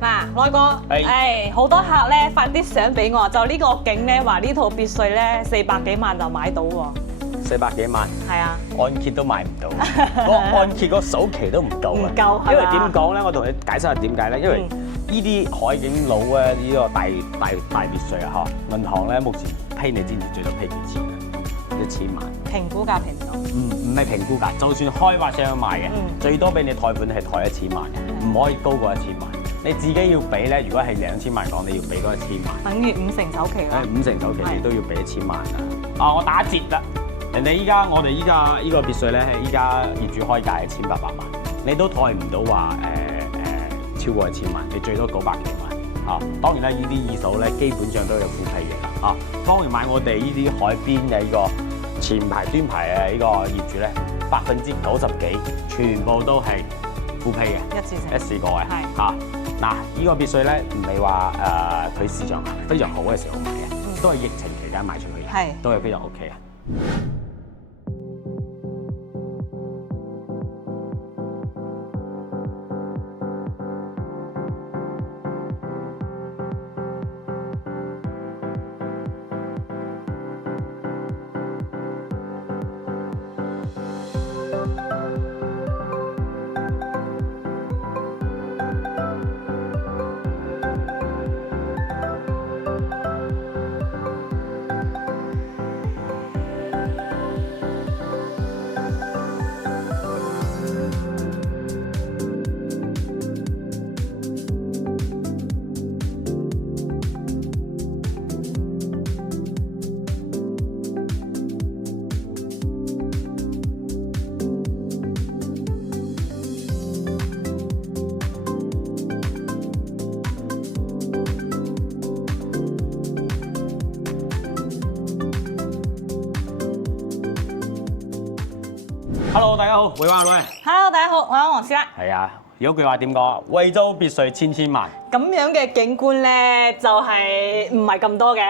嗱，內哥，係好多客咧發啲相俾我，就呢個景咧話呢套別墅咧400幾萬就買到喎。 400幾萬，係啊，按揭都買唔到，個按揭個首期都唔夠啊！唔夠係嘛因為點講咧？我同你解釋下點解咧？因為呢啲海景樓咧，呢個大別墅啊，嗬，銀行咧目前批你知唔知最多批幾錢啊？1000萬。評估價評到。唔係評估價，就算開發商賣嘅，最多俾你貸款係貸1000萬嘅，唔可以高過1000萬。你自己要俾咧，如果係2000萬講，你要俾多1000萬。等於5成首期啦。 5成首期你都要俾1000萬啊！我打折啦。人哋我哋依家呢個別墅咧，係依家業主開價係1800萬，你都貸唔到話超過1000萬，你最多900幾萬啊！當然啦，呢啲二手咧基本上都有附批嘅啦啊！當然買我哋呢啲海邊嘅呢個前排端排嘅呢個業主咧，90%幾全部都係附批嘅，一次過嘅嚇。嗱，呢個別墅咧唔係話佢市場非常好嘅時候買嘅，都係疫情期間賣出去嘅，都係非常 OK 嘅。Hello， 大家好，回灣女。Hello， 大家好，我係黃師奶。係啊，有句話點講？惠州別墅千萬。咁樣嘅景觀咧，就係唔係咁多嘅。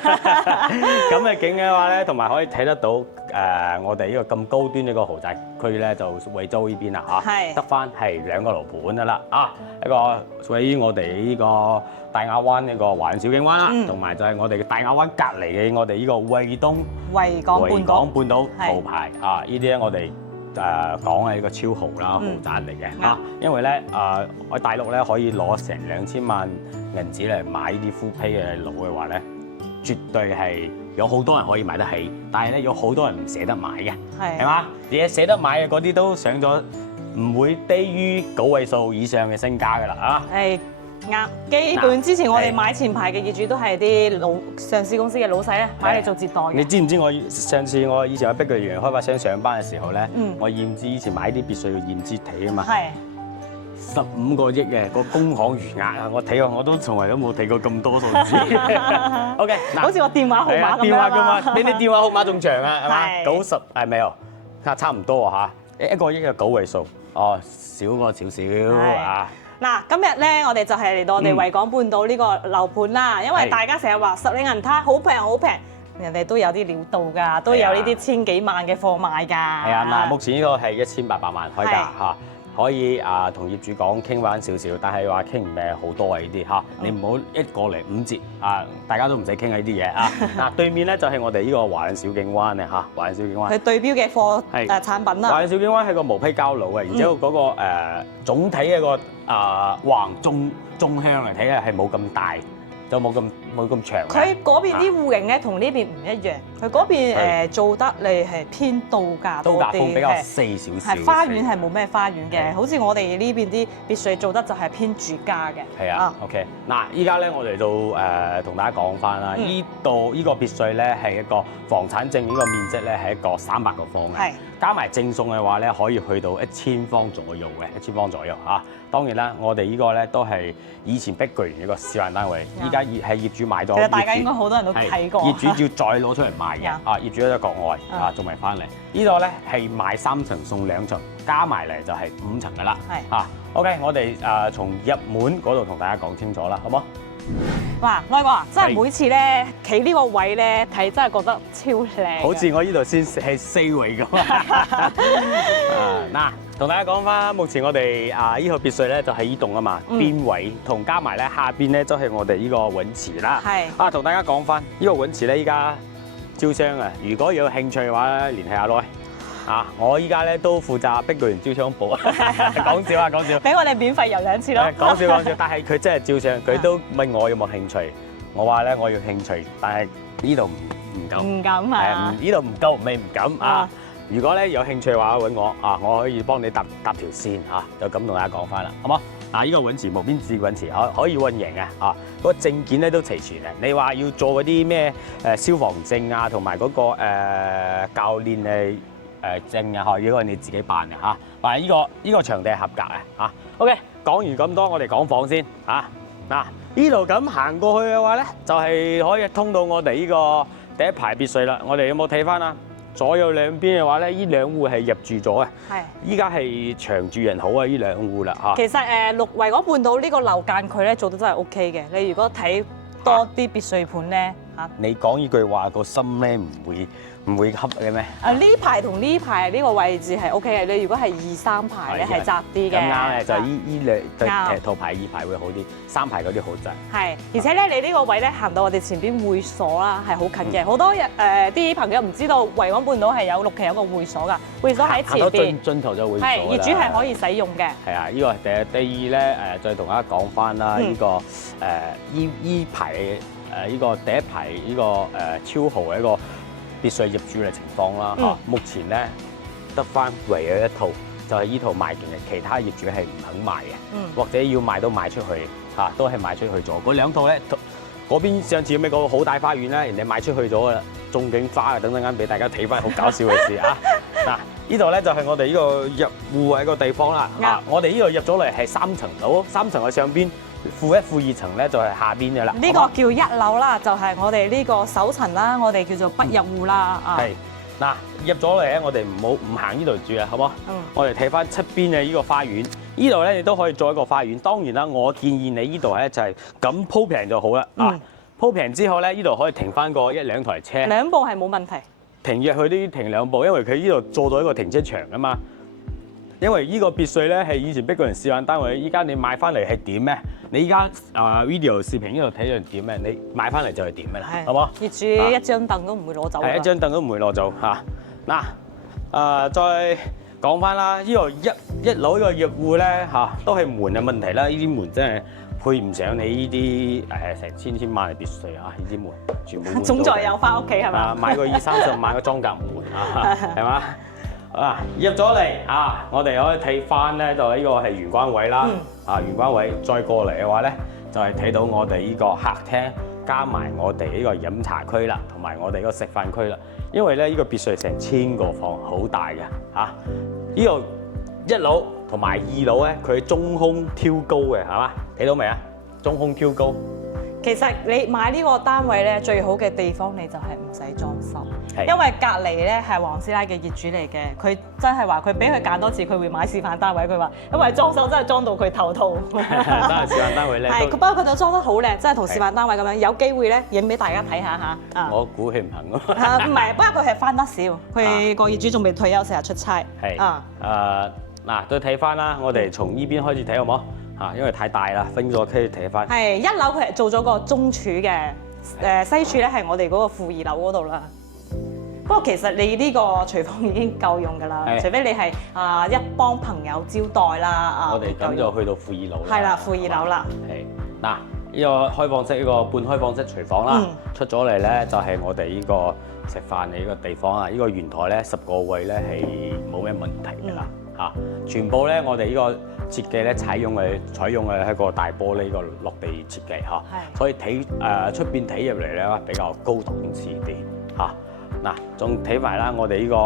咁嘅景嘅話咧，同埋可以睇得到我哋呢個咁高端呢個豪宅區咧，就惠州呢邊啦嚇，係得翻係2個樓盤噶啦啊，一個位於我哋呢個大亞灣呢個華潤小景灣啦，同埋就係我哋嘅大亞灣隔離嘅我哋呢個惠東維港半島豪排啊，呢啲咧我哋。講係一個超豪啦，豪宅嚟嘅嚇，因為咧喺大陸咧可以攞成2000萬銀紙嚟買呢啲敷批嘅樓嘅話咧，絕對係有好多人可以買得起，但係咧有好多人唔捨得買嘅，係嘛？嘢捨得買嘅嗰啲都上咗唔會低於9位數以上嘅身家㗎啦啊！係啱，基本之前我哋買前排嘅業主都係啲上市公司嘅老細咧，買嚟做接待嘅。你知唔知我上次我以前喺碧桂園開發商上班嘅時候咧，我驗資以前買啲別墅要驗資體啊嘛，係15個億嘅個工行餘額啊，我睇我都從來都冇睇過咁多數字。OK， 嗱，好似我電話號碼咁樣電話㗎嘛，比你電話號碼仲長啊，係嘛？90係咪啊？差唔多啊嚇，1個億嘅9位數，哦，少過少少啊。嗱，今日咧，我哋就係嚟到我哋維港半島呢個樓盤啦，因為大家成日話實領銀攤好平好平，人哋都有啲料到㗎，都有呢啲千幾萬嘅貨賣㗎。係啊，嗱，目前呢個係1800萬開價嚇，可以同業主講傾翻少少，但係話傾唔係好多啊呢啲嚇，你唔好一過嚟5折啊，大家都唔使傾呢啲嘢啊。嗱，對面咧就係我哋呢個華潤小景灣啊嚇，華潤小景灣。佢對標嘅貨產品啦。華潤小景灣係個無批交樓嘅，然之後嗰個總體嘅個橫縱向嚟睇咧係冇咁大，就冇咁長。佢嗰邊啲戶型咧同呢邊唔一樣，佢嗰邊做得嚟係偏度假多啲，度假風比較細少少。係花園係冇咩花園嘅，好似我哋呢邊啲別墅做得就係偏住家嘅。係啊 ，OK。嗱，依家咧我哋就同大家講翻啦，呢度呢個別墅咧係一個房產證，呢個面積咧係一個300個方嘅，加埋贈送嘅話咧可以去到1000方左右嘅，1000方左右嚇。當然啦，我哋呢個咧都係以前碧桂園一個示範單位，依家係業主買咗。其實大家應該好多人都睇過。業主要再攞出嚟賣嘅，業主喺國外仲未翻嚟。呢度咧係買3層送2層，加埋嚟就係5層噶啦。OK， 我哋從入門嗰度同大家講清楚啦，好唔好？哇，內哥啊，真係每次咧企呢個位咧睇，真係覺得超靚。好似我呢度先係4位咁。嗱，同大家講翻，目前我哋呢套別墅咧就喺呢棟啊嘛，邊位同加埋咧下邊咧就係我哋呢個泳池啦。係。同大家講翻，呢個泳池咧依家招商啊，如果有興趣嘅話咧，聯繫阿來。我依家咧都負責碧桂園招商部，講笑啊講笑。俾我哋免費遊2次咯。講笑講笑，但係佢真係招商，佢都問我有冇興趣。我話咧我要興趣，但係呢度唔夠。唔敢係。呢度唔夠，未唔敢啊！如果咧有興趣嘅話，揾我我可以幫你搭條線就咁同大家講翻啦，好冇？呢個泳池無邊子泳池可以運營嘅嗰個證件咧都齊全嘅。你話要做嗰啲咩消防證啊，同埋嗰個教練嘅證啊，呢個你自己辦嘅但係呢個場地係合格嘅OK， 講完咁多，我哋講房先呢度咁行過去嘅話咧，就係可以通到我哋呢個第一排別墅啦。我哋有冇睇翻啊？左右兩邊嘅話咧，呢兩戶係入住咗嘅。係。依家係長住人好啊！呢兩戶啦其實維港半島呢個樓間距咧做得真係 OK 嘅。你如果睇多啲別墅盤咧你講呢句話個心咧唔會恰嘅咩？呢排同呢排呢個位置係 OK 嘅。你如果係2、3排咧係窄啲嘅。咁啱嘅，就依兩套排2排會好啲，3排嗰啲好窄。係，而且咧你呢個位咧行到我哋前邊會所啦，係好近嘅。好多啲朋友唔知道維港半島係有6期有個會所㗎，會所喺前邊。盡頭就會所啦。係，業主係可以使用嘅。係啊，呢個係第一。第二咧再同大家講翻啦，呢個依排呢個第一排呢個超豪嘅一個別墅入住嘅情況啦目前咧得翻唯有一套，就係呢套賣勁嘅，其他業主係唔肯賣嘅，或者要賣都賣出去都係賣出去咗。嗰2套咧，嗰邊上次咩個好大花園咧，人哋賣出去咗噶啦，種景花啊，等陣間俾大家睇翻好搞笑嘅事呢度咧就係我哋呢個入戶嘅一個地方啦。我哋呢度入咗嚟係3層樓，3層嘅上邊。負1、負2層咧就係下邊嘅啦。呢個叫1樓啦，就係我哋呢個首層啦，我哋叫做不入戶啦。係入咗嚟咧，我哋唔行呢度住啊，好冇？我哋睇翻側邊嘅呢個花園，呢度咧你都可以做一個花園。當然啦，我建議你呢度咧就係咁鋪平就好啦。鋪平之後咧，呢度可以停翻個1、2台車。2部係冇問題。停入去都要停2部，因為佢呢度做咗一個停車場啊嘛。因為呢個別墅咧係以前碧桂園示範單位，依家你買翻嚟係點咩？你依家video 視頻呢度睇到點咩？你買翻嚟就係點嘅啦，好冇？業主一張凳都唔會攞走。係一張凳都唔會攞走再講翻啦，呢個一樓呢個入戶咧都係門嘅問題啦。呢啲門真係配唔上你呢啲成千萬嘅別墅呢啲門全部。總在有翻屋企係嘛？買個20-30萬嘅裝甲門係嘛？入咗嚟我哋可以睇翻咧，就呢個係玄關位啦。玄關位再過嚟嘅話咧，就係睇到我哋呢個客廳，加埋我哋呢個飲茶區啦，同埋我哋嗰個食飯區啦。因為咧呢個別墅成1000個房，好大嘅呢個1樓同埋2樓咧，佢中空挑高嘅係嘛？睇到未啊？中空挑高。其實你買呢個單位咧，最好嘅地方你就係唔使裝修，因為隔離咧係黃師奶嘅業主嚟嘅，佢真係話佢俾佢揀多次，佢會買示範單位。佢話因為裝修真係裝到佢頭痛。真係示範單位咧，係不過佢就裝得好靚，真係同示範單位咁樣。有機會咧影俾大家睇下嚇。我估佢唔肯咯。唔係，不過佢係翻得少，佢個業主仲未退休，成日出差。係都睇翻啦，我哋從呢邊開始睇好冇？因為太大啦，分咗區睇翻。係1樓佢係做咗個中廚嘅，西廚咧係我哋嗰個負2樓嗰度啦。不過其實你呢個廚房已經夠用㗎啦，除非你係一幫朋友招待啦。我哋咁就去到負2樓啦。係啦，負2樓啦。係呢個開放式，呢個半開放式廚房啦，出咗嚟咧就係我哋呢個食飯嘅呢個地方啊。呢個圓台咧10個位咧係冇咩問題㗎啦。全部咧我哋呢個設計咧採用嘅係一個大玻璃個落地設計所以睇出邊睇入嚟咧比較高檔次啲仲睇埋啦，我哋呢個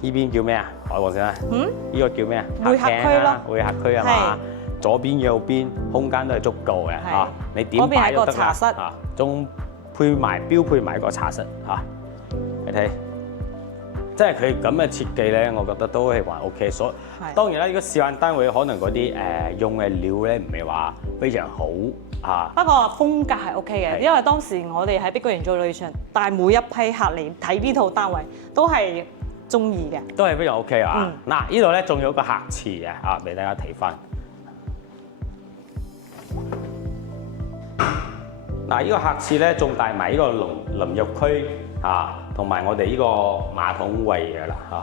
呢邊叫咩啊？海王先啦，呢個叫咩啊？會客區咯，會客區係嘛？左邊右邊空間都係足夠嘅你點擺都得啦仲標配埋個茶室你睇。即係佢咁嘅設計咧，我覺得都係還 OK。當然啦，呢個示範單位可能嗰啲用嘅料咧唔係話非常好不過風格係 OK 嘅，因為當時我哋喺碧桂園做旅場，但係每一批客嚟睇呢套單位都係中意嘅。都係非常 OK 啊！嗱，呢度咧仲有一個客廁嘅啊，俾大家睇翻。嗱，呢個客廁咧仲帶埋呢個淋浴區啊，同埋我哋呢個馬桶位嘅啦嚇，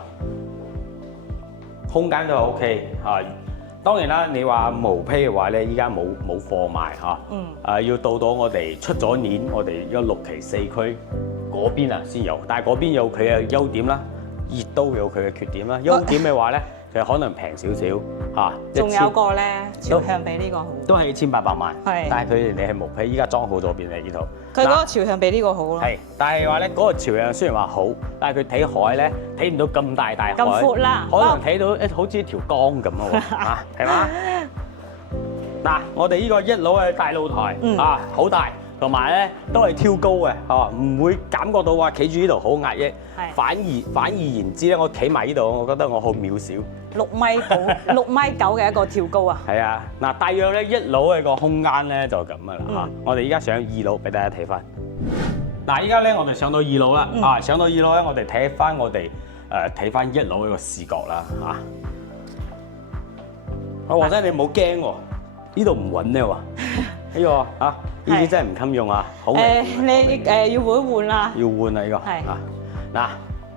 空間都係 OK 啊。當然啦，你話毛坯嘅話咧，依家冇貨賣嚇，要到我哋出咗年，我哋呢個6期4區嗰邊啊先有，但係嗰邊有佢嘅優點啦，亦都有佢嘅缺點啦。優點嘅話咧，就可能平少少嚇。仲有個咧，朝向比呢個好，都係1800萬，係，但係佢哋係毛坯，依家裝好咗邊嚟呢度。佢嗰個朝向比呢個好咯。係，但係話咧嗰個朝向雖然話好，但係佢睇海咧睇唔到咁大海，咁闊啦，可能睇到好似一條江咁咯喎，嚇係嘛？嗱，我哋呢個1樓嘅大露台啊，好大，同埋咧都係挑高嘅，嚇唔會感覺到話企住呢度好壓抑，反而言之咧，我企埋呢度，我覺得我好渺小。6米9嘅一個跳高啊！係啊，嗱，大約咧1樓嘅個空間咧就咁噶啦嚇。我哋而家上2樓俾大家睇翻。嗱，依家咧我哋上到2樓啦，啊，上到2樓咧，我哋睇翻睇翻1樓呢個視覺啦嚇。黃生你唔好驚喎，呢度唔穩咧喎，呢個嚇呢啲真係唔襟用啊，好你要換啦，要換啊呢個啊嗱。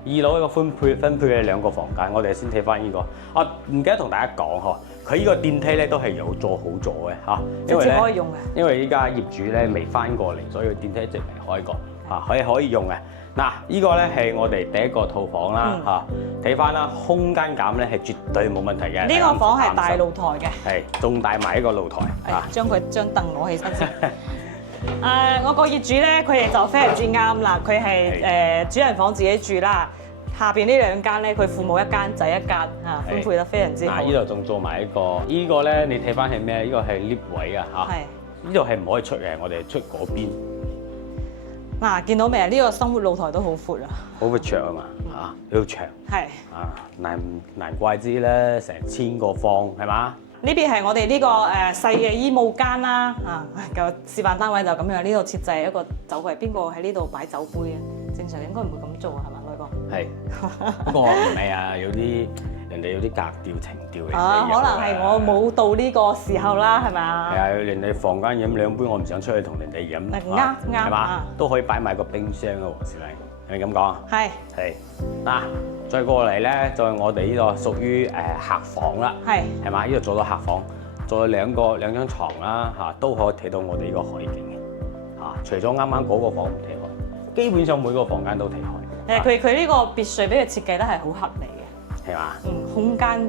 2樓一個分配嘅2個房間，我哋先睇翻呢個。啊，唔記得同大家講嗬，佢呢個電梯咧都係有做好咗嘅嚇，因為可以用嘅。因為依家業主咧未翻過嚟，所以個電梯一直未開過嚇，可以用嘅。嗱，呢個咧係我哋第一個套房啦嚇，睇翻啦，空間感咧係絕對冇問題嘅。呢個房係大露台嘅，係仲帶埋一個露台嚇。將凳攞起身先。我個業主咧，佢哋就非常之啱啦。佢係主人房自己住啦，下邊呢2間咧，佢父母1間，仔1間嚇，分配得非常之好。呢度仲做埋一個，呢個咧你睇翻係咩？呢個係 lift 位啊嚇。係。呢度係唔可以出嘅，我哋出嗰邊。嗱，見到未啊？呢個生活露台都好闊啊，好長啊嘛嚇，好長。係。啊，難怪之咧，成1000個方係嘛？呢邊係我哋呢個細嘅衣帽間啦，個示範單位就咁樣，呢度設置一個酒櫃，邊個喺呢度擺酒杯啊？正常應該唔會咁做係嘛，內哥？係，不過唔係啊，人哋有啲格調情調嚟。可能係我冇到呢個時候啦，係咪啊？係啊，人哋房間飲2杯，我唔想出去同人哋飲。啱，係嘛？都可以擺埋個冰箱嘅黃少麗。係咪咁講啊？係。嗱，再過嚟咧，就係我哋呢個屬於客房啦。係嘛？呢度做咗客房，做咗兩張床啦嚇，都可以睇到我哋呢個海景嘅嚇。除咗啱啱嗰個房唔睇海，基本上每個房間都睇海。佢呢個別墅俾佢設計得係好合理嘅，係嘛？空間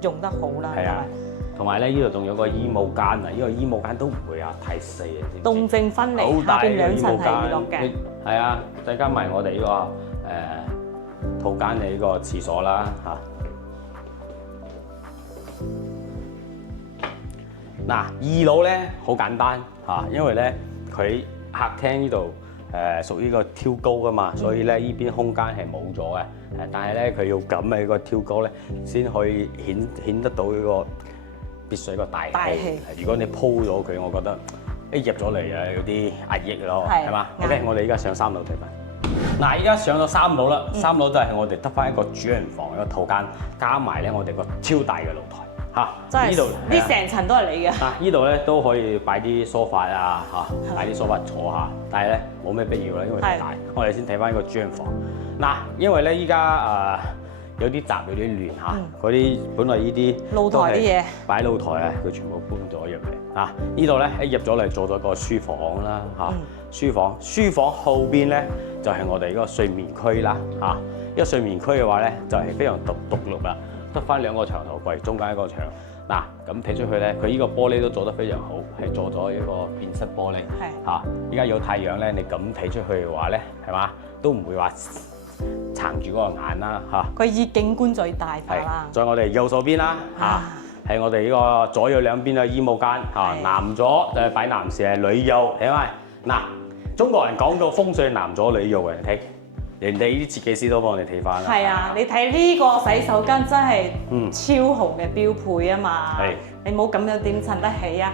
用得好啦。係啊。同埋咧，呢度仲有個衣帽間啊！呢個衣帽間都唔會啊太細啊，動靜分離，下邊2層係娛樂嘅。係啊，再加埋我哋呢個套間嘅呢個廁所啦嚇。嗱，2樓咧好簡單嚇，因為咧佢客廳呢度屬於個挑高噶嘛，所以咧呢邊空間係冇咗嘅。但係咧佢要咁嘅個挑高咧，先可以顯得到呢個別墅一個大氣。如果你鋪咗佢，我覺得一入咗嚟啊有啲壓抑咯，係嘛？OK，我哋依家上3樓睇翻。嗱，依家上到3樓啦，3樓就係我哋得翻一個主人房一個套間，加埋咧我哋個超大嘅露台嚇。呢度呢成層都係你嘅。啊，呢度咧都可以擺啲梳化啊嚇，擺啲梳化坐下，但係咧冇咩必要啦，因為太大。我哋先睇翻個主人房。嗱，因為咧依家有啲雜有啲亂嚇，嗰啲本來呢啲露台啲嘢擺露台啊，佢全部搬咗入嚟嚇。呢度咧一入咗嚟做咗個書房啦嚇，書房後邊咧就係我哋嗰個睡眠區啦嚇。一個睡眠區嘅話咧就係非常獨立啦，得翻2個床頭櫃，中間一個牆。嗱，咁睇出去咧，佢呢個玻璃都做得非常好，係做咗一個變色玻璃嚇。依家有太陽咧，你咁睇出去嘅話咧，係嘛都唔會話撐住嗰個眼啦嚇，佢以景觀最大化啦。在我哋右手邊啦嚇，係我哋呢個左右兩邊嘅衣帽間嚇，南左就係擺男士，係女右，睇埋嗱。中國人講到風水南左女右嘅，睇人哋呢啲設計師都幫我哋睇翻啦。係啊，你睇呢個洗手間真係超豪嘅標配啊嘛，你冇咁樣點襯得起啊？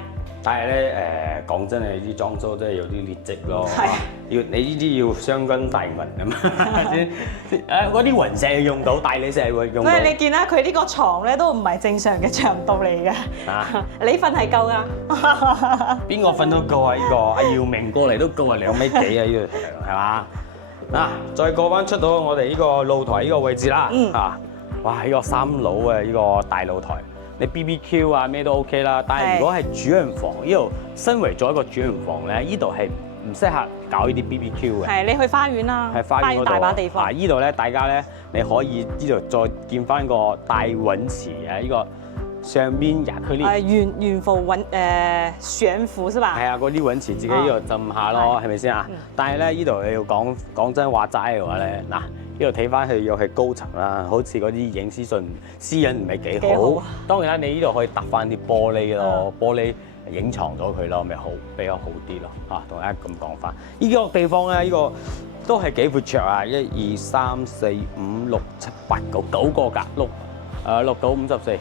但係咧講真係啲裝修真係有啲劣質咯，係你呢啲要雙根大雲咁先，嗰啲雲石用到，大理石會用到。所以你見啦，佢呢個床咧都唔係正常嘅長度嚟嘅。你瞓係夠㗎。邊個瞓都夠啊！呢個阿耀明過嚟都夠啊，2米幾啊！呢度係嘛？嗱，再過翻出到我哋呢個露台呢個位置啦，哇！呢個3樓嘅呢個大露台，你 BBQ 啊咩都 OK 啦。但係如果係主人房呢度，身為咗一個主人房咧，呢度係唔適合搞呢啲 BBQ 嘅。係你去花園啦，係花園嗰度大把地方。呢度咧，大家咧你可以呢度再建翻個大泳池啊！呢個上邊也可以。懸浮懸浮是吧？係啊，嗰啲泳池自己呢度浸下咯，係咪先啊？但係咧，呢度你要講真話齋嘅話咧，嗱，呢度睇翻去又係高層啦，好似嗰啲影私信私隱唔係幾好。當然啦，你呢度可以搭翻啲玻璃咯，玻璃隱藏咗佢咯，咪好比較好啲咯。嚇，同大家咁講翻，呢個地方咧，呢個都係幾闊綽啊！1、2、3、4、5、6、7、8、9個格6到54。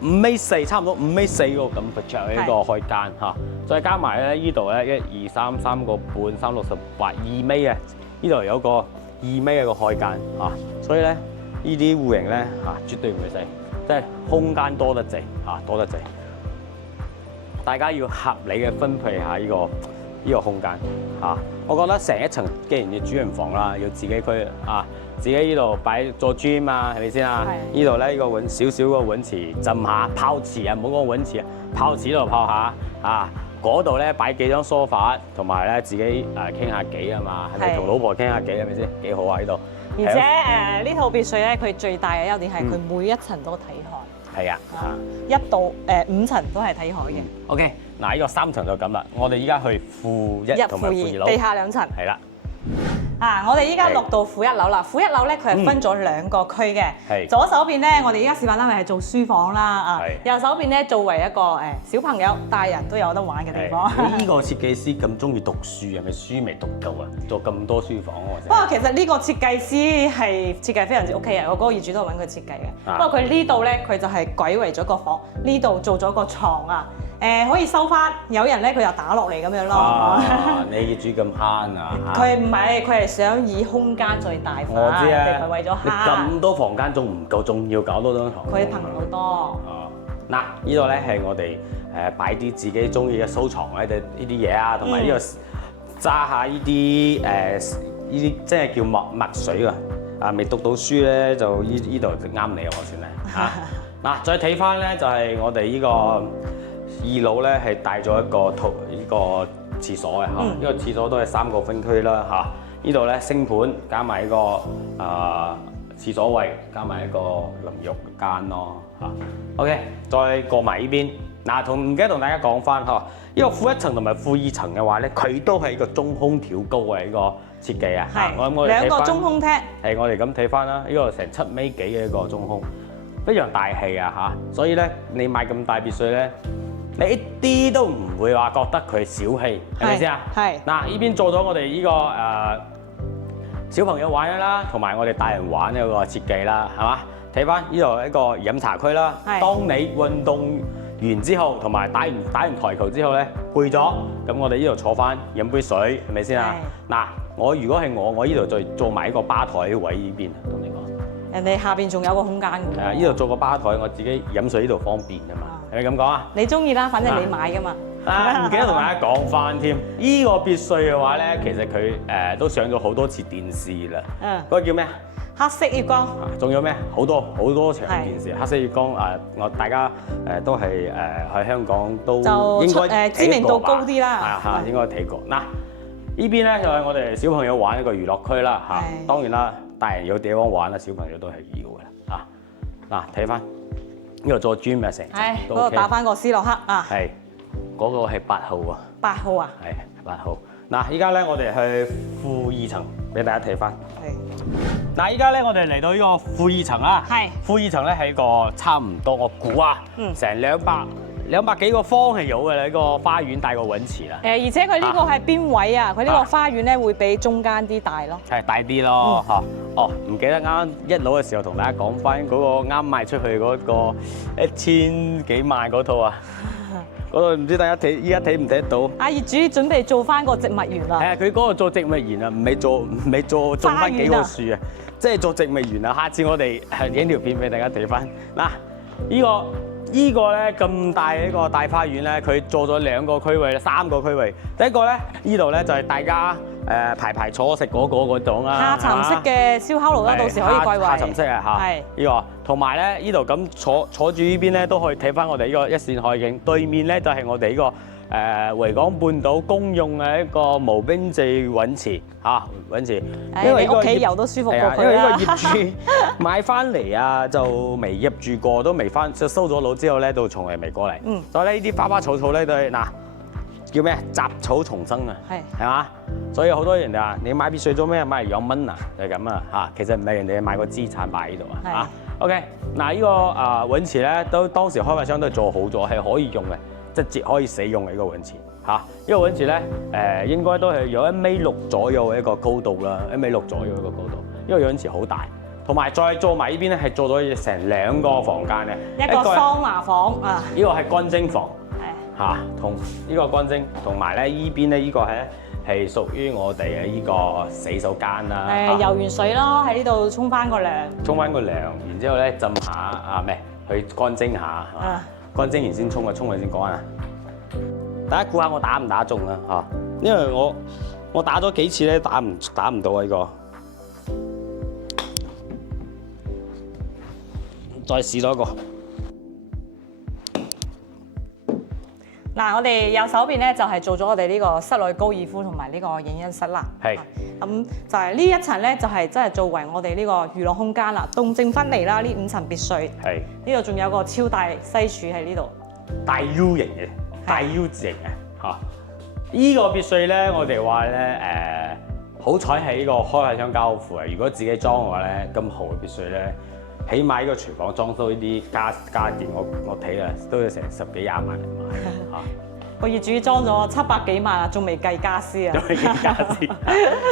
5米4，差唔多5米4個咁闊綽呢個開間嚇，再加埋咧呢度咧1、2、3、3個半3、6、18 2米嘅，呢度有個2米嘅個開間嚇，所以咧呢啲戶型咧嚇絕對唔會細，即係空間多得滯嚇，多得滯。大家要合理嘅分配下呢個空間嚇。我覺得成一層既然要主人房啦，要自己區啊。自己呢度擺做 gym 啊，係咪先啊？呢度咧呢個少少個泳池浸下泡池啊，唔好講泳池啊，泡池度泡下啊。嗰度咧擺幾張梳化，同埋咧自己傾下偈啊嘛，係咪同老婆傾下偈係咪先？幾好啊呢度！而且呢套別墅咧，佢最大嘅優點係佢每一層都睇海。係啊，1到5層都係睇海嘅。OK， 嗱呢個3層就咁啦，我哋依家去負1同埋負2樓，地下2層。係啦。我哋依家落到負1樓啦。負1樓咧，佢係分咗2個區嘅。左手邊咧，我哋依家示範單位係做書房啦。右手邊咧，作為一個小朋友、大人都有得玩嘅地方。呢個設計師咁中意讀書，係咪書未讀夠啊？做咁多書房喎。不過其實呢個設計師係設計非常之 OK 嘅，我嗰個業主都係揾佢設計嘅。不過佢呢度咧，佢就係鬼圍咗個房，呢度做咗個床啊。可以收翻，有人咧佢又打落嚟咁樣咯。你業主咁慳啊？佢唔係，佢係想以空間最大化。我知啊，佢係為咗慳。你咁多房間仲唔夠，仲要搞多張床。佢朋友多。嗱，呢度咧係我哋擺啲自己中意嘅收藏呢啲嘢啊，同埋呢個揸下呢啲即係叫墨水啊。未讀到書咧，就呢度就啱你我算啦。嗱，再睇翻咧就係我哋呢個2樓咧係帶咗一個呢個廁所嘅嚇，呢個廁所都係3個分區啦嚇。呢度咧星盤加埋一個廁所位，加埋一個淋浴間咯嚇。OK， 再過埋呢邊嗱，唔記得同大家講翻嚇，呢個負1層同埋負2層嘅話咧，佢都係一個中空挑高嘅呢個設計啊。係2個中空廳。係我哋咁睇翻啦，呢個成7米幾嘅一個中空，非常大氣啊嚇。所以咧，你買咁大別墅咧，你一啲都唔會話覺得佢小氣，係咪先啊？係。嗱，呢邊做咗我哋呢個小朋友玩嘅啦，同埋我哋大人玩嘅個設計啦，係嘛？睇翻呢度一個飲茶區啦。當你運動完之後，同埋打完台球之後咧，攰咗，咁我哋呢度坐翻飲杯水，係咪先啊？嗱，如果係我呢度再做埋一個吧台位呢邊，同你講。人哋下邊仲有個空間㗎。係啊，呢度做個吧台，我自己飲水呢度方便㗎嘛。係咪咁講啊？你中意啦，反正你買㗎嘛。唔記得同大家講翻添，呢個別墅嘅話咧，其實佢都上咗好多次電視啦。嗰個叫咩啊？黑色月光。仲有咩？好多場電視。黑色月光我大家都係喺香港都應該知名度高啲啦。應該睇過。嗱，呢邊咧就係我哋小朋友玩一個娛樂區啦嚇。當然啦，大人有地方玩啦，小朋友都係要嘅啦嚇。嗱，睇翻呢度做 gym 嘅成，嗰度打翻個斯洛克啊。係。嗰個係8號啊！8號啊！係8號。嗱，依家咧我哋去負2層俾大家睇翻。係。嗱，依家咧我哋嚟到呢個負2層啦。係。負2層咧係一個差唔多，我估啊，成200幾個方係有嘅呢個花園帶個泳池啦。而且佢呢個係邊位啊？佢呢個花園咧會比中間啲大咯。係大啲咯，嚇。哦，唔記得啱1樓嘅時候同大家講翻嗰個啱賣出去嗰個1000幾萬嗰套啊。嗰度唔知大家睇依家睇唔睇得到？阿業主準備做翻個植物園啦。係啊，佢嗰個做植物園啊，唔係做種翻幾棵樹啊，即係做植物園啊。下次我哋影條片俾大家睇翻。嗱，依個咧咁大嘅一個大花園咧，佢做咗2個區域，3個區域。第一個咧，依度咧就係大家排坐食嗰種啦。下沉式嘅燒烤爐啦，到時可以歸位。下沉式啊嚇，係呢個。同埋咧，依度咁坐住呢邊咧，都可以睇翻我哋呢個一線海景。對面咧就係我哋呢個維港半島公用嘅一個無邊際泳池嚇，泳池。因為屋企遊都舒服過佢啦。因為呢個業主買翻嚟啊，就未入住過，都未翻，收咗樓之後咧，都從來未過嚟。所以咧，呢啲花花草草咧都係嗱叫咩？雜草叢生啊，係嘛？所以好多人就話：你買別墅做咩？買嚟養蚊啊，就係咁啊嚇。其實唔係，人哋買個資產擺喺度啊嚇。OK， 嗱呢個泳池咧，都當時開發商都做好咗，係可以用嘅，直接可以使用嘅呢個泳池嚇。呢個泳池咧應該都係有1.6米左右嘅一個高度啦，1.6米左右一個高度。呢個泳池好大，同埋再做埋呢邊咧係做咗成2個房間嘅，一個桑拿房啊，呢個係乾蒸房，嚇，同呢個乾蒸，同埋咧依邊咧呢個係屬於我哋嘅呢個洗手間啦。游完水咯，喺呢度沖翻個涼。沖翻個涼，然之後咧浸下去乾蒸下，乾蒸完先沖啊，沖完先講啊。大家估下我打唔打中啊？嚇，因為我打咗幾次咧，打唔到啊呢個。再試多一個。嗱，我哋右手邊咧就係做咗我哋呢個室內高爾夫同埋呢個影音室啦。係。咁就係呢一層咧，就係真係作為我哋呢個娛樂空間啦，動靜分離啦。呢5層別墅。係。呢度仲有個超大西廚喺呢度。大 U 型嘅，大 U 字型嘅嚇。依個別墅咧，我哋話咧好彩係呢個開發商交付啊！如果自己裝嘅話咧，咁豪嘅別墅咧，起碼呢個廚房裝修呢啲家電，我睇啊都要成10幾20萬嚟買嚇。個業主裝咗700幾萬啊，仲未計家私啊！仲未計家私。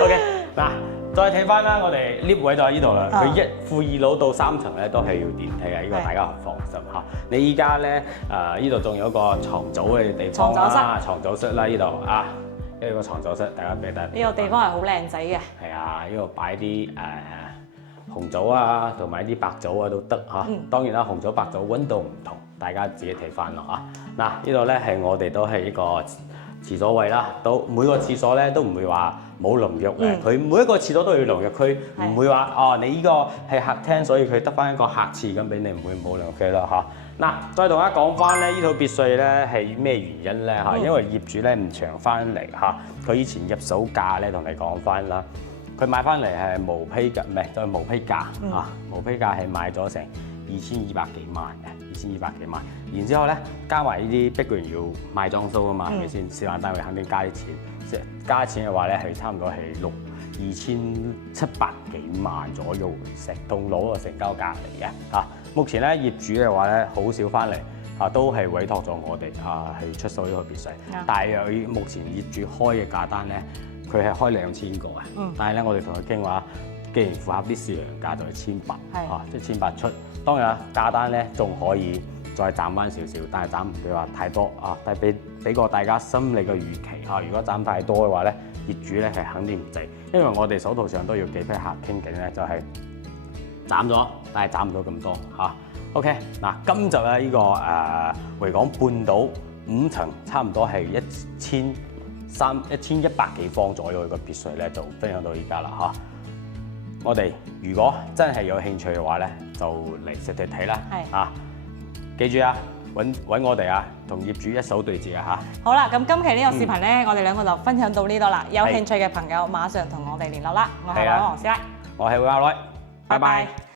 OK， 嗱，再睇翻啦，我哋 lift 位就喺呢度啦。佢1負2樓到3層咧都係要電梯嘅，呢個大家放心嚇。你依家咧呢度仲有個床組嘅地方啦，床組室啦呢度啊。呢個床組室，大家記得。呢個地方係好靚仔嘅。係啊，呢度擺啲紅棗啊，同埋啲白棗啊都得嚇。當然啦，紅棗白棗溫度唔同，大家自己睇翻咯嚇。嗱，呢度咧係我哋都係呢個廁所位啦。到每個廁所咧都唔會話冇淋浴嘅，佢每一個廁所都要淋浴，佢唔會話哦你呢個係客廳，所以佢得翻一個客廁咁俾你，唔會冇淋浴嘅啦嚇。嗱，再同大家講翻咧，呢套別墅咧係咩原因咧嚇？因為業主咧唔長翻嚟嚇，佢以前入手價咧同你講翻啦，佢買翻嚟係無批價，唔係就係無批價嚇，無批價係買咗成2200幾萬嘅，2200幾萬。然之後咧加埋呢啲，畢竟要賣裝修啊嘛，係咪先？示範單位肯定加啲錢，加錢嘅話咧係差唔多係2700幾萬左右，成棟樓嘅成交價嚟嘅嚇。目前咧業主嘅話咧好少翻嚟嚇，都係委託咗我哋係出售呢個別墅。但係目前業主開嘅價單咧，佢係開2000個嘅。但係咧我哋同佢傾話，既然符合啲市場價就係1800嚇，即係1800出。當然啦，價單咧仲可以再斬翻少少，但係斬唔會話太多啊。但係俾個大家心理嘅預期嚇。如果斬太多嘅話咧，業主咧係肯定唔制，因為我哋手頭上都要幾批客傾緊咧，就係斬咗，但係斬唔到咁多嚇。OK， 嗱，今集咧呢個維港半島5層，差唔多係1100幾方左右嘅別墅咧，就分享到依家啦嚇。我哋如果真係有興趣嘅話咧，就嚟實地睇啦嚇。記住啊，揾我哋啊，同業主一手對接啊嚇。好啦，咁今期呢個視頻咧，我哋2個就分享到呢度啦。有興趣嘅朋友馬上同我哋聯絡啦。我係黃師奶，我係會阿女，拜拜。